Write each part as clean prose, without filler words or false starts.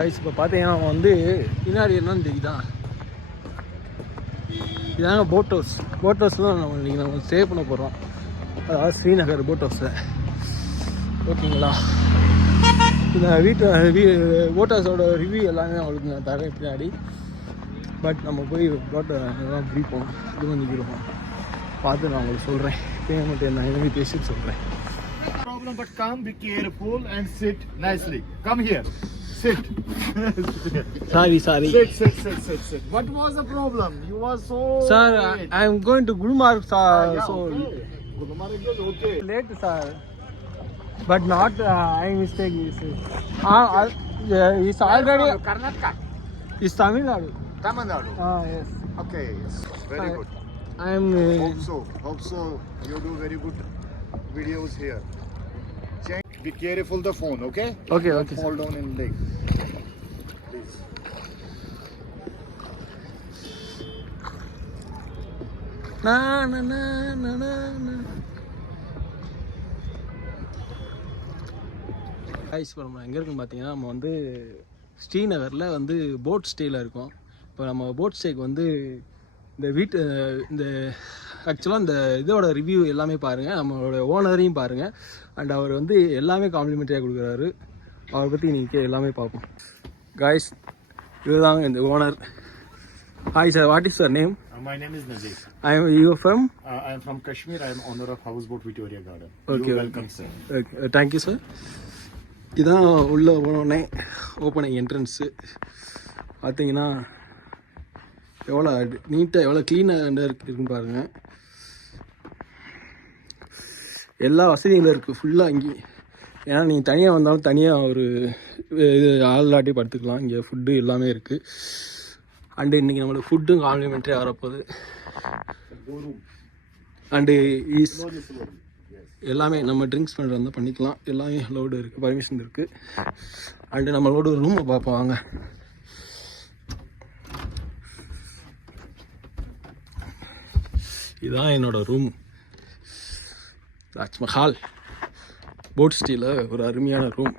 Guys இப்போ பார்த்தீங்கன்னா வந்து பின்னாடி என்னன்னு தெரியுதா, இதாங்க போட் ஹவுஸ். போட் ஹவுஸ் தான் நம்ம ஸ்டே பண்ண போகிறோம், அதாவது ஸ்ரீநகர் போட் ஹவுஸில். ஓகேங்களா, இந்த போட் ஹவுஸோட ரிவ்யூ எல்லாமே அவங்களுக்கு நான் தரேன் பின்னாடி. பட் நம்ம போய் போட்டெல்லாம் பிடிப்போம், இது பண்ணிக்கிறோம், பார்த்து நான் உங்களுக்கு சொல்கிறேன். பேமெண்ட் என்ன எனக்கு பேசிட்டு சொல்கிறேன். Problem, but come, be careful and sit nicely. Come here. Sit. Sorry. Sit. What was the problem? You were so Sir, late. I am going to Gulmarg, sir. Yeah, So okay. Gulmarg is okay. late, sir. But not I mistake. It's already Karnataka. It's Tamil Nadu. Tamil Nadu. Yes. Okay, yes. Very good. I am. Hope so. You do very good videos here. Check. Be careful the phone, okay? Okay, Don't okay, fall down in lake. Please. Na. Ice இப்போ நம்ம எங்கே இருக்குன்னு பார்த்தீங்கன்னா, நம்ம வந்து ஸ்ரீநகரில் வந்து boat ஸ்டேயில் இருக்கோம். இப்போ நம்ம போட் ஸ்டேக்கு வந்து இந்த ஆக்சுவலாக இந்த இதோட ரிவ்யூ எல்லாமே பாருங்கள், நம்மளோட ஓனரையும் பாருங்கள். அண்ட் அவர் வந்து எல்லாமே காம்ப்ளிமெண்ட்ரியாக கொடுக்குறாரு. அவரை பற்றி நீங்கள் எல்லாமே பார்ப்போம். காய்ஸ், இதுதாங்க இந்த owner. Hi sir, what is your name? My name is Nazir. You are from? I am from Kashmir. I am owner of Houseboat Victoria Garden. Okay. Welcome, sir. Okay. Thank you, sir. இதான் உள்ளே போனோடனே opening entrance. பார்த்தீங்கன்னா எவ்வளோ நீட்டாக எவ்வளோ க்ளீனாக இருக்குன்னு பாருங்கள். எல்லா வசதிகளும் இருக்குது ஃபுல்லாக இங்கே. ஏன்னா நீங்கள் தனியாக வந்தாலும் தனியாக ஒரு இது ஆளாட்டி படுத்துக்கலாம். இங்கே ஃபுட்டு எல்லாமே இருக்குது. அண்டு இன்றைக்கி நம்மளுக்கு ஃபுட்டும் காம்ப்ளிமெண்ட்ரி வரப்போகுது. அண்டு எல்லாமே நம்ம ட்ரிங்க்ஸ் பண்ணுறது வந்து பண்ணிக்கலாம். எல்லாமே லோடு இருக்குது, பர்மிஷன் இருக்குது. அண்டு நம்மளோட ஒரு ரூமை பார்ப்போம் வாங்க. இதுதான் என்னோடய ரூம், ராஜ்மஹால் போட் ஸ்டேயில் ஒரு அருமையான ரூம்.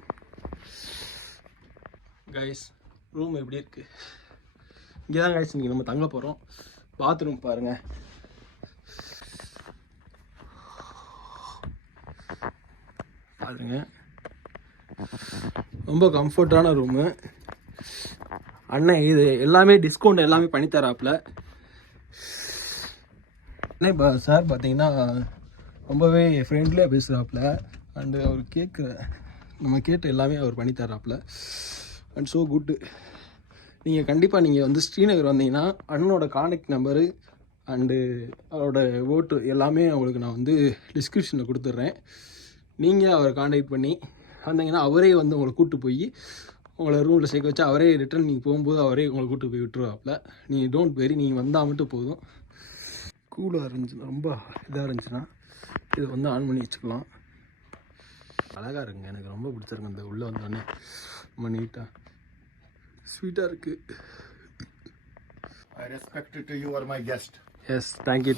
கைஸ், ரூம் எப்படி இருக்குது? இங்கே தான் கைஸ் இன்றைக்கி நம்ம தங்க போகிறோம். பாத்ரூம் பாருங்கள். பாருங்க, ரொம்ப கம்ஃபர்டான ரூமு. அண்ணன் இது எல்லாமே டிஸ்கவுண்ட் எல்லாமே பண்ணித்தராப்புல. அண்ணன் இப்போ சார் பார்த்தீங்கன்னா ரொம்பவே ஃப்ரெண்ட்லியாக பேசுகிறாப்புல. அண்டு அவர் நம்ம கேட்டு எல்லாமே அவர் பண்ணித்தராப்புல. And so good. நீங்கள் கண்டிப்பாக நீங்கள் வந்து ஸ்ரீநகர் வந்தீங்கன்னா அண்ணனோட கான்டாக்ட் நம்பரு அண்டு அவரோட ஓட்டு எல்லாமே அவங்களுக்கு நான் வந்து டிஸ்கிரிப்ஷனில் கொடுத்துட்றேன். நீங்கள் அவரை கான்டாக்ட் பண்ணி வந்தீங்கன்னா அவரே வந்து உங்களை கூப்பிட்டு போய் உங்களை ரூமில் சேர்க்க வச்சு அவரே ரிட்டர்ன் நீங்கள் போகும்போது அவரே உங்களை கூப்பிட்டு போய் விட்டுருவாப்பில். நீங்கள் டோன்ட் வெரி, நீங்கள் வந்தால் மட்டும் போதும். கூலாக இருந்துச்சுன்னா, ரொம்ப இதாக இருந்துச்சுன்னா இதை வந்து ஆன் பண்ணி வச்சுக்கலாம். அழகாக இருக்குங்க, எனக்கு ரொம்ப பிடிச்சிருக்கு. இந்த உள்ளே வந்தோடனே ரொம்ப நீட்டாக ஸ்வீட்டாக இருக்குது. I respect it. You are my guest. Yes, thank you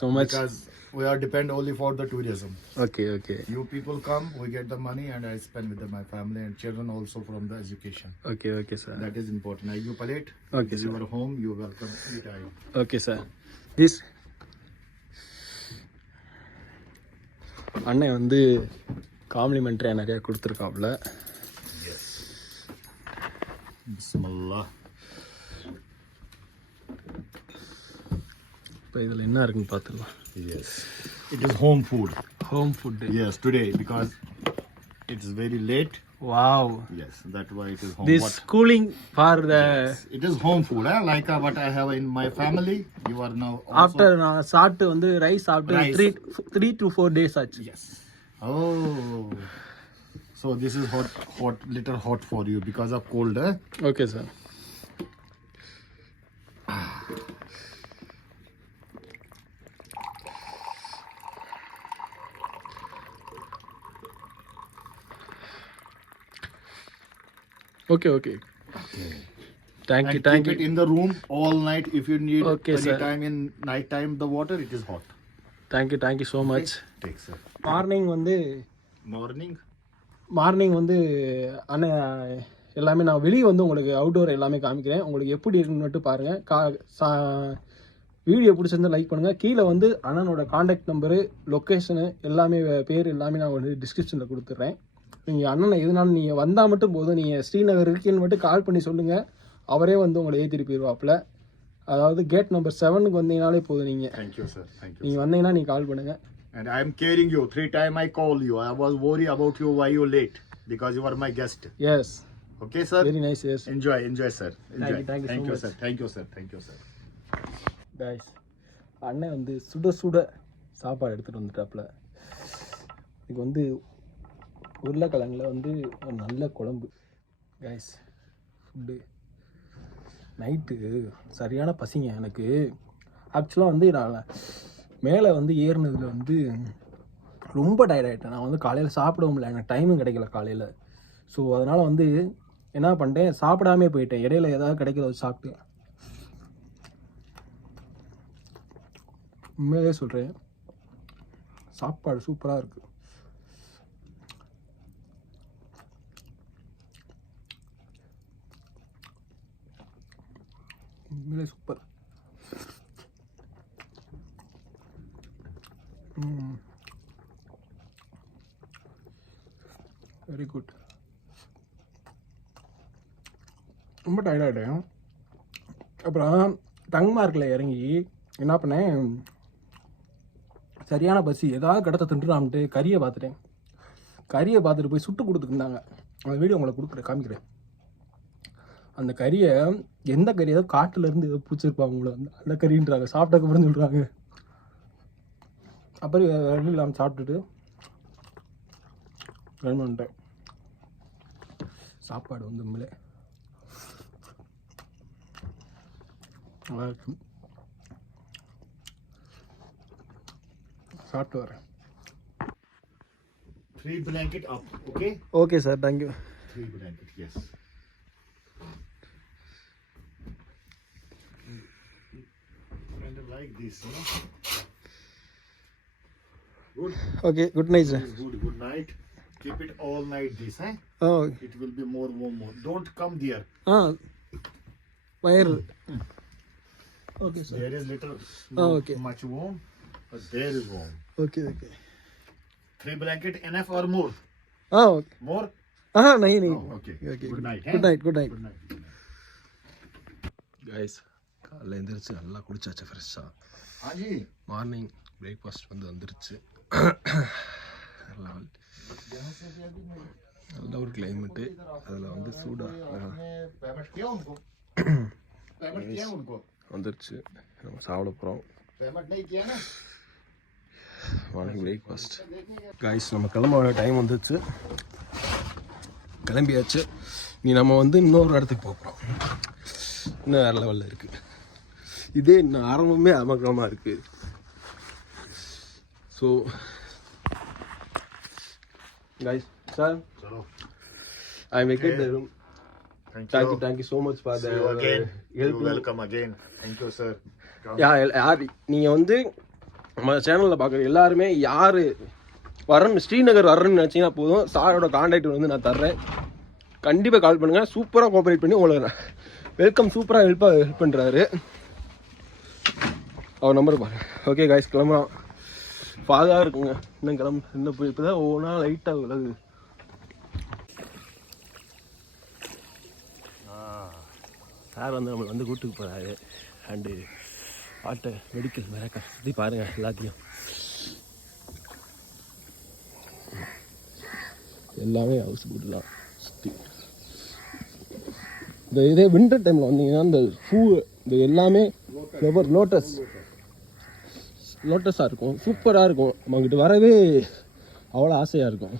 so much. Because we are depend only for the tourism. Okay. You people come, we get the money, and I spend with my family and children also from the education. Okay, sir. That is important. Are you palate? Okay, sir. You are home. You are welcome anytime. Okay, sir. This அண்ணன் வந்து காம்ப்ளிமெண்ட்ரியாக நிறையா கொடுத்துருக்காப்புல. Yes. Bismillah. இப்போ இதில் என்ன இருக்குன்னு பார்த்துக்கலாம். Yes. It is home food. Home food. Yes, today because it is very late. Wow. Yes, that's why it is home. This cooling for the. Yes, it is home food, like what I have in my family. You are now also. After சாப்பிட்டு வந்து rice சாப்பிட்டு 3 to 4 days ஆச்சு. Yes. Oh. So this is little hot for you because of cold, eh? Okay, sir. Okay. Thank you. Keep it in the room all night if you need. Okay, any sir. time in night time the water it is hot. Thank you so much. Take sir. Morning வந்து Morning. Morning வந்து அண்ணன் எல்லாமே நான் வெளியே வந்து உங்களுக்கு outdoor எல்லாமே காமிக்கிறேன். உங்களுக்கு எப்படி இருக்குன்னு மட்டும் பாருங்கள். வீடியோ பிடிச்சிருந்தா லைக் பண்ணுங்கள். கீழே வந்து அண்ணனோட காண்டாக்ட் நம்பரு, லொக்கேஷனு எல்லாமே பேர் எல்லாமே நான் வந்து டிஸ்கிரிப்ஷனில் கொடுத்துட்றேன். நீங்கள் அண்ணனை எதுனாலும் நீங்கள் வந்தால் மட்டும் போதும், நீங்கள் ஸ்ரீநகர் இருக்கீன்னு மட்டும் கால் பண்ணி சொல்லுங்கள், அவரே வந்து உங்களை ஏற்றிட்டு போயிடுவாப்பில். அதாவது கேட் நம்பர் 7க்கு வந்தீங்கனாலே போதும். நீங்கள் தேங்க்யூ சார், தேங்க்யூ. நீங்கள் வந்தீங்கன்னா நீங்கள் கால் பண்ணுங்கள். And I am caring you. 3 times I call you. I was worried about you why you late because you are my guest. Yes. Okay, sir. Very nice. Yes. Enjoy, sir. Enjoy. Thank you so much. Sir. Thank you, sir. Guys, அண்ணன் வந்து சுட சுட சாப்பாடு எடுத்துகிட்டு வந்துட்டாப்புல. இது வந்து உருளைக்கிழங்குல வந்து ஒரு நல்ல குழம்பு. கைஸ், ஃபுட்டு நைட்டு சரியான பசிங்க எனக்கு. ஆக்சுவலாக வந்து நான் மேலே வந்து ஏறினதில் வந்து ரொம்ப டயர்டாயிட்டேன். நான் வந்து காலையில் சாப்பிடவும் இல்லை, எனக்கு டைமும் கிடைக்கல காலையில். ஸோ அதனால் வந்து என்ன பண்ணிட்டேன், சாப்பிடாமே போயிட்டேன். இடையில ஏதாவது கிடைக்கிறத வச்சு சாப்பிட்டு. உண்மையிலே சொல்கிறேன், சாப்பாடு சூப்பராக இருக்குது. உண்மையிலே சூப்பர். Very good. ரொம்ப டயர்டாகிட்டேன். அப்புறம் டங்மார்க்கில் இறங்கி என்ன பண்ணேன், சரியான பசி, ஏதாவது கிடத்த தின்றுடான்ட்டு கறியை பார்த்துட்டேன். கறியை பார்த்துட்டு போய் சுட்டு கொடுத்துருந்தாங்க. அந்த வீடியோ உங்களுக்கு காமிக்கிறேன். அந்த கறியை, எந்த கறி ஏதோ காட்டிலேருந்து ஏதோ பிடிச்சிருப்பாங்க உங்களை, அந்த கறின்றாங்க. சாப்பிட்டக்கப்புறம் சொல்கிறாங்க. அப்புறம் வெள்ளி இல்லாமல் சாப்பிட்டுட்டு வந்துட்டேன். சாப்பாடு வந்து உண்மையிலே நல்லா இருக்கும். சாப்பிட்டு வரேன். 3 blanket up, okay? Okay, sir. Thank you. 3 blanket, yes. Kind of like this, you know? Good. Okay, good night, sir. Good night. Keep it all night this, eh? Oh, It will be more warm. Don't come there. fire. Okay, sir. There is little, okay. much warm, but there is warm. Okay. 3 blanket enough or more? Okay. More? नहीं. Okay. Okay. Good night. Good night. Good night. Guys, காலையில் எழுந்திரிச்சு நல்லா குளிச்சாச்சு ஃப்ரெஷ்ஷாக. Haji. Morning breakfast வந்து வந்துருச்சு. நல்ல ஒரு climate. அதில் வந்து சூடாக வந்துருச்சு. நம்ம சாப்பிட போகிறோம். Morning breakfast. கைஸ், நம்ம கிளம்ப டைம் வந்துச்சு. கிளம்பியாச்சு. நம்ம வந்து இன்னொரு இடத்துக்கு போகிறோம். இன்னும் வேறு லெவலில் இருக்குது. இதே இன்னும் ஆரம்பமே அமகலமாக இருக்குது. So guys, sir, I make it the room. Thank you so much for the again. help. You're welcome again. Thank you, sir. யார் நீங்கள் வந்து நம்ம சேனலில் பார்க்குற எல்லாருமே யார் வரணும், ஸ்ரீநகர் வரணும்னு நினச்சிங்கன்னா போதும், சாரோட கான்டாக்ட் வந்து நான் தர்றேன். கண்டிப்பாக கால் பண்ணுங்கள். சூப்பராக கோஆப்ரேட் பண்ணி உங்களுக்கு வெல்கம் சூப்பராக ஹெல்ப் பண்ணுறாரு. அவர் நம்பர் பாருங்கள். ஓகே காய்ஸ், கிளம்பலாம். ஃபாகாக இருக்குங்க. இன்னும் போய் இப்போ தான் ஒவ்வொன்றா லைட்டாக விலகுது. சார் வந்து நம்மளை வந்து கூட்டுக்கு போகிறாரு. அண்டு ஆட்டோ மெடிக்கல் மிராக்கல் சுற்றி பாருங்கள் எல்லாத்தையும். எல்லாமே ஹவுஸ் போட்டு தான் சுற்றி. இதே வின்டர் டைமில் வந்தீங்கன்னா இந்த பூ, இந்த எல்லாமே ஃப்ளவர் லோட்டஸாக இருக்கும். சூப்பராக இருக்கும். நம்மக்கிட்ட வரவே அவ்வளோ ஆசையாக இருக்கும்.